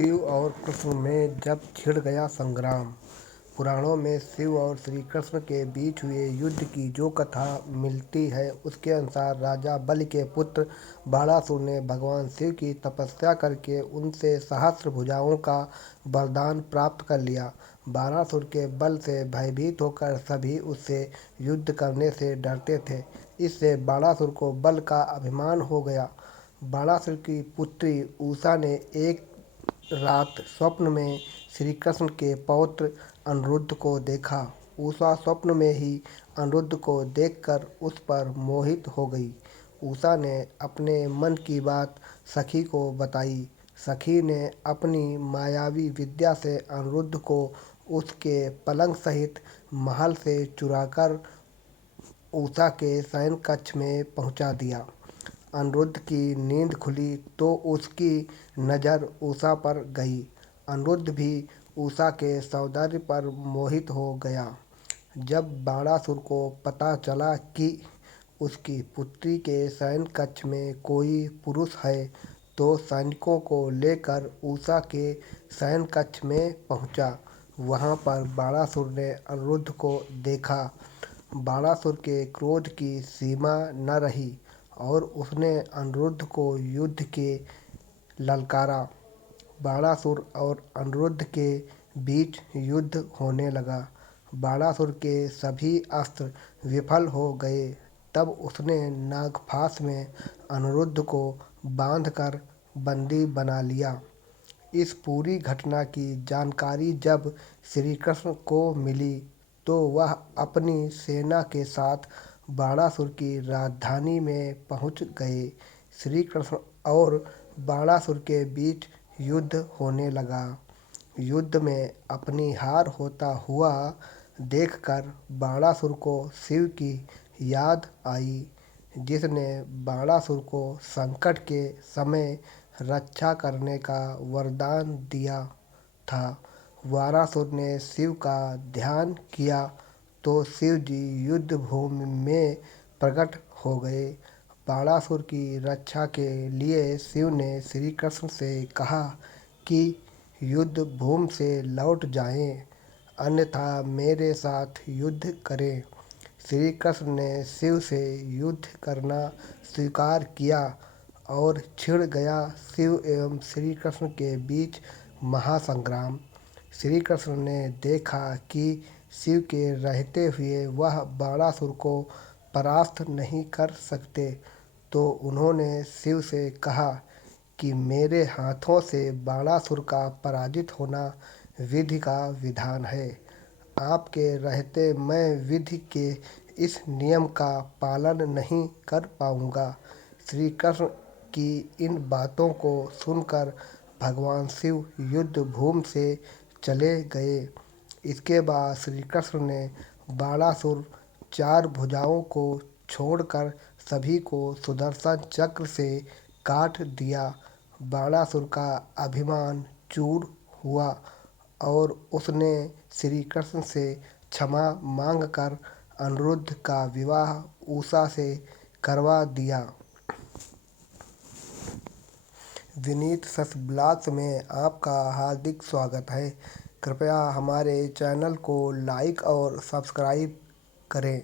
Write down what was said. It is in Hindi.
शिव और कृष्ण में जब छिड़ गया संग्राम। पुराणों में शिव और श्री कृष्ण के बीच हुए युद्ध की जो कथा मिलती है उसके अनुसार राजा बलि के पुत्र बाणासुर ने भगवान शिव की तपस्या करके उनसे सहस्त्र भुजाओं का वरदान प्राप्त कर लिया। बाणासुर के बल से भयभीत होकर सभी उससे युद्ध करने से डरते थे। इससे बाणासुर को बल का अभिमान हो गया। बाणासुर की पुत्री उषा ने एक रात स्वप्न में श्री कृष्ण के पौत्र अनिरुद्ध को देखा। उषा स्वप्न में ही अनिरुद्ध को देखकर उस पर मोहित हो गई। उषा ने अपने मन की बात सखी को बताई। सखी ने अपनी मायावी विद्या से अनिरुद्ध को उसके पलंग सहित महल से चुराकर उषा के शयन कक्ष में पहुंचा दिया। अनिरुद्ध की नींद खुली तो उसकी नज़र उषा पर गई। अनिरुद्ध भी उषा के सौंदर्य पर मोहित हो गया। जब बाणासुर को पता चला कि उसकी पुत्री के शयन कक्ष में कोई पुरुष है तो सैनिकों को लेकर उषा के शयन कक्ष में पहुंचा। वहां पर बाणासुर ने अनिरुद्ध को देखा। बाणासुर के क्रोध की सीमा न रही और उसने अनिरुद्ध को युद्ध के ललकारा। बाणासुर और अनिरुद्ध के बीच युद्ध होने लगा। बाणासुर के सभी अस्त्र विफल हो गए। तब उसने नागफास में अनिरुद्ध को बांधकर बंदी बना लिया। इस पूरी घटना की जानकारी जब श्री कृष्ण को मिली तो वह अपनी सेना के साथ बाणासुर की राजधानी में पहुंच गए। श्री कृष्ण और बाणासुर के बीच युद्ध होने लगा। युद्ध में अपनी हार होता हुआ देखकर बाणासुर को शिव की याद आई, जिसने बाणासुर को संकट के समय रक्षा करने का वरदान दिया था। बाणासुर ने शिव का ध्यान किया तो शिव जी युद्ध भूमि में प्रकट हो गए। बाणासुर की रक्षा के लिए शिव ने श्री कृष्ण से कहा कि युद्ध भूमि से लौट जाएं, अन्यथा मेरे साथ युद्ध करें। श्री कृष्ण ने शिव से युद्ध करना स्वीकार किया और छिड़ गया शिव एवं श्री कृष्ण के बीच महासंग्राम। श्री कृष्ण ने देखा कि शिव के रहते हुए वह बाणासुर को परास्त नहीं कर सकते तो उन्होंने शिव से कहा कि मेरे हाथों से बाणासुर का पराजित होना विधि का विधान है। आपके रहते मैं विधि के इस नियम का पालन नहीं कर पाऊंगा। श्री कृष्ण की इन बातों को सुनकर भगवान शिव युद्ध भूमि से चले गए। इसके बाद श्री कृष्ण ने बाणासुर चार भुजाओं को छोड़कर सभी को सुदर्शन चक्र से काट दिया। बाणासुर का अभिमान चूर हुआ और उसने श्री कृष्ण से क्षमा मांगकर अनिरुद्ध का विवाह उषा से करवा दिया। विनीत सस ब्लॉग्स में आपका हार्दिक स्वागत है। कृपया हमारे चैनल को लाइक और सब्सक्राइब करें।